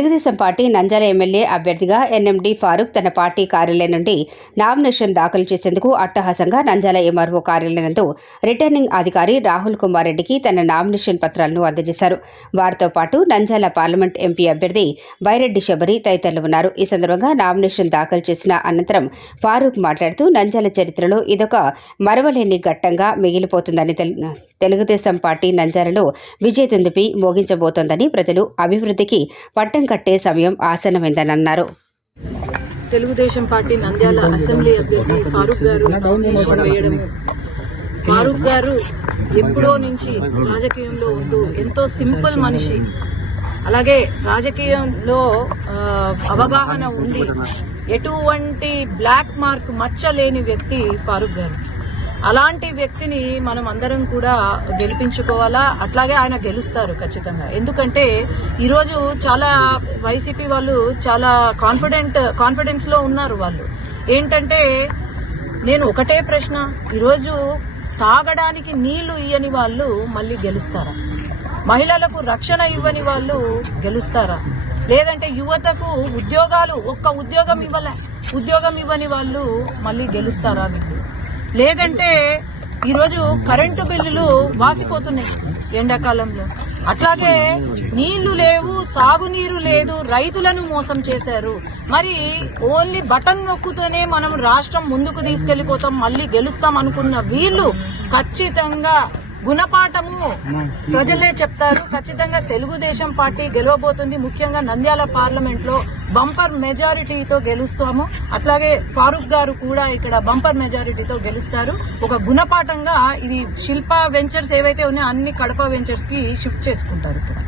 Telugu Desam party నంజాల MLA అభ్యర్థిగా NMD Farooq తన party కార్యాలయం నుండి నామినేషన్ దాఖలు చేసేందుకు అట్టహాసంగా నంజాల ఎంఆర్ఓ కార్యాలయంతో రిటర్నింగ్ అధికారి రాహుల్ కుమార్ రెడ్డికి తన నామినేషన్ పత్రాలను అందజేశారు. వారితో పాటు నంజాల పార్లమెంట్ ఎంపీ అభ్యర్థి బైరెడ్డి శబరి తదితరులు ఉన్నారు. ఈ సందర్భంగా నామినేషన్ దాఖలు చేసిన అనంతరం ఫారూక్ మాట్లాడుతూ నంజాల చరిత్రలో ఇదొక మరవలేని ఘట్టంగా మిగిలిపోతుందని తెలుగుదేశం పార్టీ నంజాలలో విజయతుందుపి మోగించబోతోందని ప్రజలు అభివృద్ధికి పట్టం కట్టే సమయం ఆసన్నమైందని తెలుగుదేశం పార్టీ నంద్యాల అసెంబ్లీ అభ్యర్థి ఫారూక్ గారు నామినేషన్ వేయడం ఫారూక్ గారు ఎప్పుడో నుంచి రాజకీయంలో ఉంటూ ఎంతో సింపుల్ మనిషి. అలాగే రాజకీయంలో అవగాహన ఉండి ఎటువంటి బ్లాక్ మార్క్ మచ్చలేని వ్యక్తి ఫారూక్ గారు. అలాంటి వ్యక్తిని మనం అందరం కూడా గెలిపించుకోవాలా? అట్లాగే ఆయన గెలుస్తారు ఖచ్చితంగా. ఎందుకంటే ఈరోజు చాలా వైసీపీ వాళ్ళు చాలా కాన్ఫిడెంట్ కాన్ఫిడెన్స్లో ఉన్నారు వాళ్ళు. ఏంటంటే నేను ఒకటే ప్రశ్న. ఈరోజు తాగడానికి నీళ్ళు ఇయ్యని వాళ్ళు మళ్ళీ గెలుస్తారా? మహిళలకు రక్షణ ఇవ్వని వాళ్ళు గెలుస్తారా? లేదంటే యువతకు ఉద్యోగాలు ఒక్క ఉద్యోగం ఇవ్వలే. ఉద్యోగం ఇవ్వని వాళ్ళు మళ్ళీ గెలుస్తారా మీకు? లేదంటే ఈరోజు కరెంటు బిల్లులు వాసిపోతున్నాయి ఎండాకాలంలో. అట్లాగే నీళ్ళు లేవు సాగునీరు లేదు రైతులను మోసం చేశారు. మరి ఓన్లీ బటన్ నొక్కుతూనే మనం రాష్ట్రం ముందుకు తీసుకెళ్ళిపోతాం మళ్ళీ గెలుస్తాం అనుకున్న వీళ్ళు ఖచ్చితంగా గుణపాఠము ప్రజలే చెప్తారు. ఖచ్చితంగా తెలుగుదేశం పార్టీ గెలవబోతుంది. ముఖ్యంగా నంద్యాల పార్లమెంట్లో బంపర్ మెజారిటీతో గెలుస్తాము. అట్లాగే ఫారూక్ గారు కూడా ఇక్కడ బంపర్ మెజారిటీతో గెలుస్తారు. ఒక గుణపాఠంగా ఇది శిల్ప వెంచర్స్ ఏవైతే ఉన్నాయో అన్ని కడప వెంచర్స్కి షిఫ్ట్ చేసుకుంటారు ఇక్కడ.